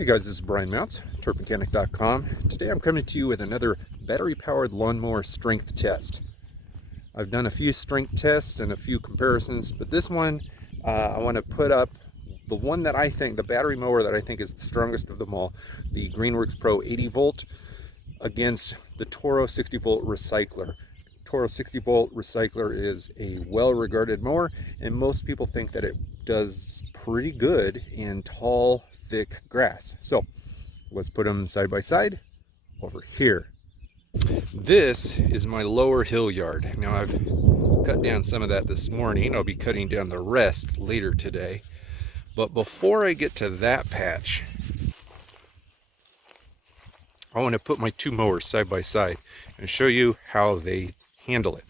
Hey guys, this is Brian Mounts, torquemechanic.com. Today I'm coming to you with another battery-powered lawnmower strength test. I've done a few strength tests and a few comparisons, but this one I want to put up the one that I think, the battery mower that I think is the strongest of them all, the Greenworks Pro 80 volt against the Toro 60 volt recycler. Toro 60 volt recycler is a well-regarded mower, and most people think that it does pretty good in tall, thick grass. So let's put them side by side over here. This is my lower hill yard. Now I've cut down some of that this morning. I'll be cutting down the rest later today. But before I get to that patch, I want to put my two mowers side by side and show you how they handle it.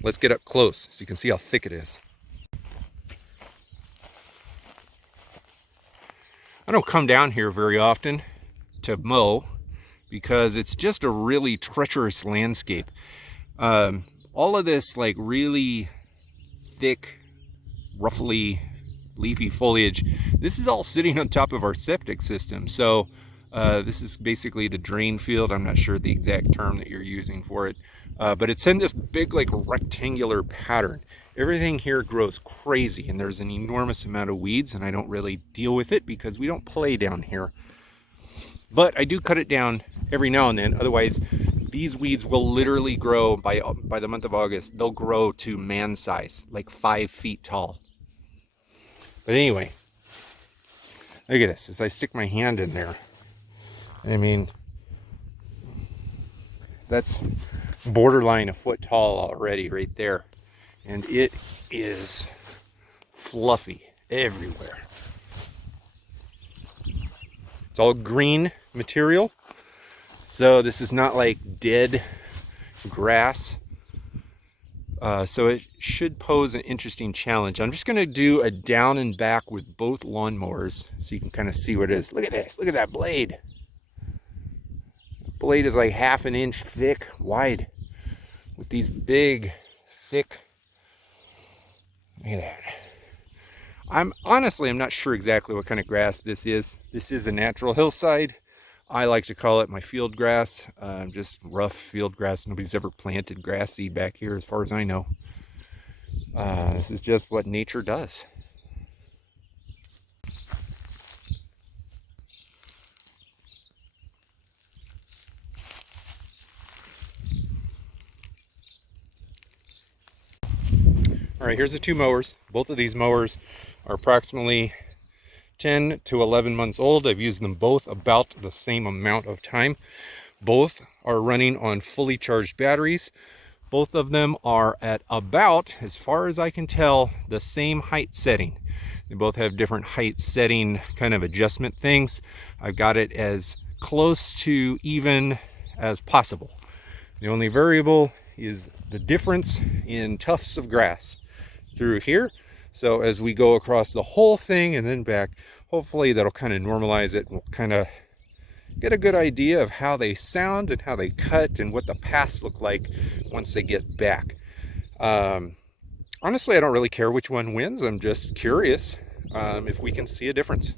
Let's get up close so you can see how thick it is. I don't come down here very often to mow because it's just a really treacherous landscape. All of this like really thick, roughly leafy foliage, this is all sitting on top of our septic system. So this is basically the drain field. I'm not sure the exact term that you're using for it, but it's in this big like rectangular pattern. Everything here grows crazy, and there's an enormous amount of weeds, and I don't really deal with it because we don't play down here. But I do cut it down every now and then. Otherwise, these weeds will literally grow by the month of August. They'll grow to man size, like 5 feet tall. But anyway, look at this. As I stick my hand in there, I mean, that's borderline a foot tall already right there. And it is fluffy everywhere. It's all green material. So this is not like dead grass. So it should pose an interesting challenge. I'm just going to do a down and back with both lawnmowers so you can kind of see what it is. Look at this. Look at that blade. The blade is like 1/2 inch thick, wide, with these big, thick. Look at that. I'm not sure exactly what kind of grass this is. This is a natural hillside. I like to call it my field grass, just rough field grass. Nobody's ever planted grass seed back here as far as I know. This is just what nature does. All right, here's the two mowers. Both of these mowers are approximately 10 to 11 months old. I've used them both about the same amount of time. Both are running on fully charged batteries. Both of them are at about, as far as I can tell, the same height setting. They both have different height setting kind of adjustment things. I've got it as close to even as possible. The only variable is the difference in tufts of grass through here. So as we go across the whole thing and then back, hopefully that'll kind of normalize it. We'll kind of get a good idea of how they sound and how they cut and what the paths look like once they get back. Honestly, I don't really care which one wins. I'm just curious if we can see a difference.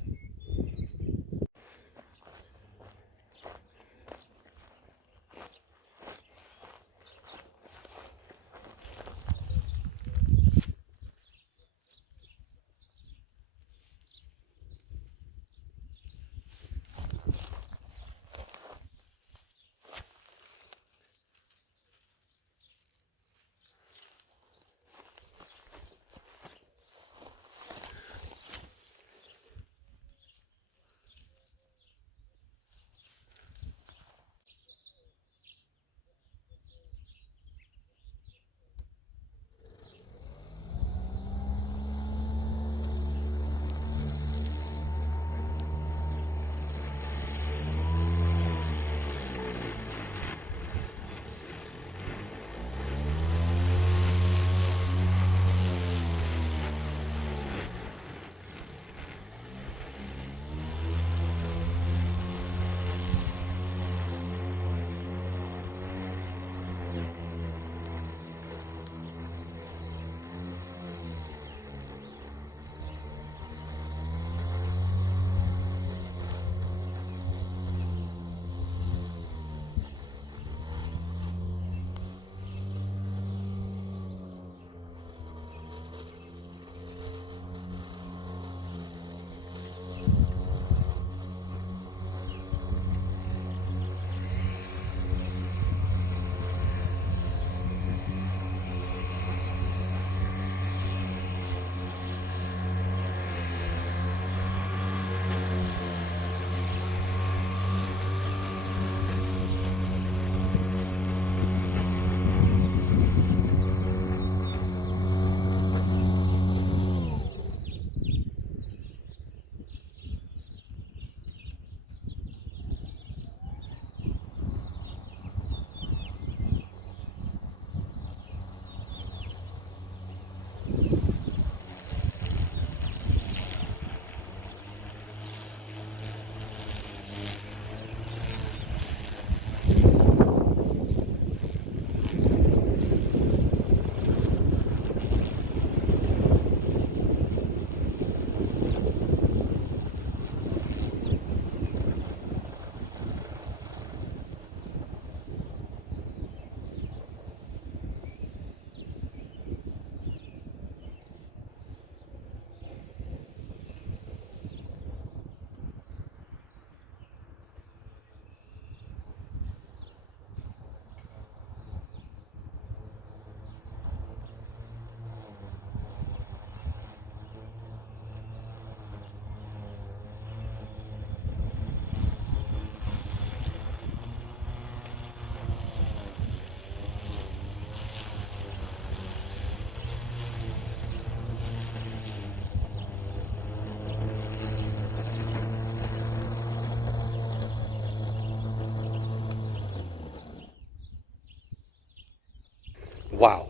Wow.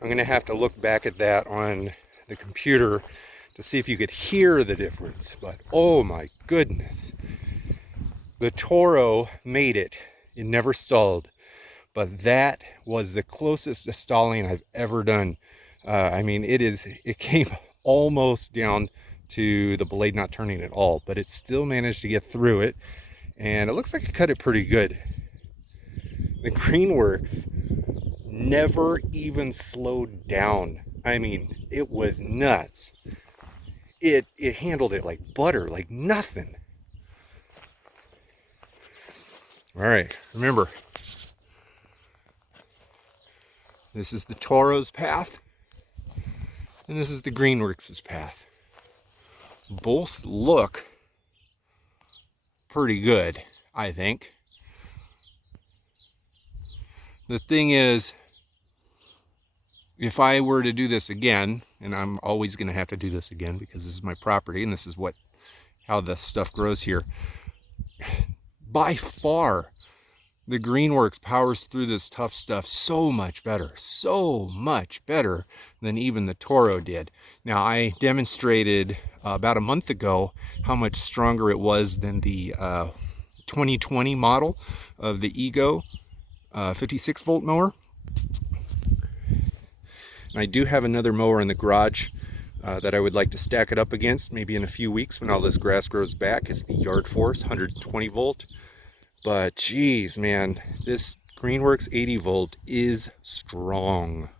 I'm gonna have to look back at that on the computer to see if you could hear the difference, but oh my goodness. The Toro made it. It never stalled, but that was the closest to stalling I've ever done. I mean, it came almost down to the blade not turning at all, but it still managed to get through it, and it looks like it cut it pretty good. The Greenworks never even slowed down. I mean, it was nuts. It handled it like butter, like nothing. All right, remember, this is the Toro's path, and this is the Greenworks' path. Both look pretty good, I think. The thing is, if I were to do this again, and I'm always going to have to do this again because this is my property and this is how the stuff grows here, by far the Greenworks powers through this tough stuff so much better than even the Toro did. Now, I demonstrated about a month ago how much stronger it was than the 2020 model of the Ego 56 volt mower. And I do have another mower in the garage that I would like to stack it up against maybe in a few weeks when all this grass grows back. It's the Yard Force 120 volt. But geez, man, this Greenworks 80 volt is strong.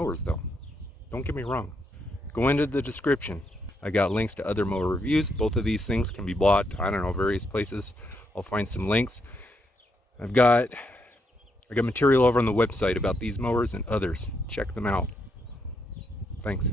mowers though. Don't get me wrong. Go into the description. I got links to other mower reviews. Both of these things can be bought, I don't know, various places. I'll find some links. I got material over on the website about these mowers and others. Check them out. Thanks.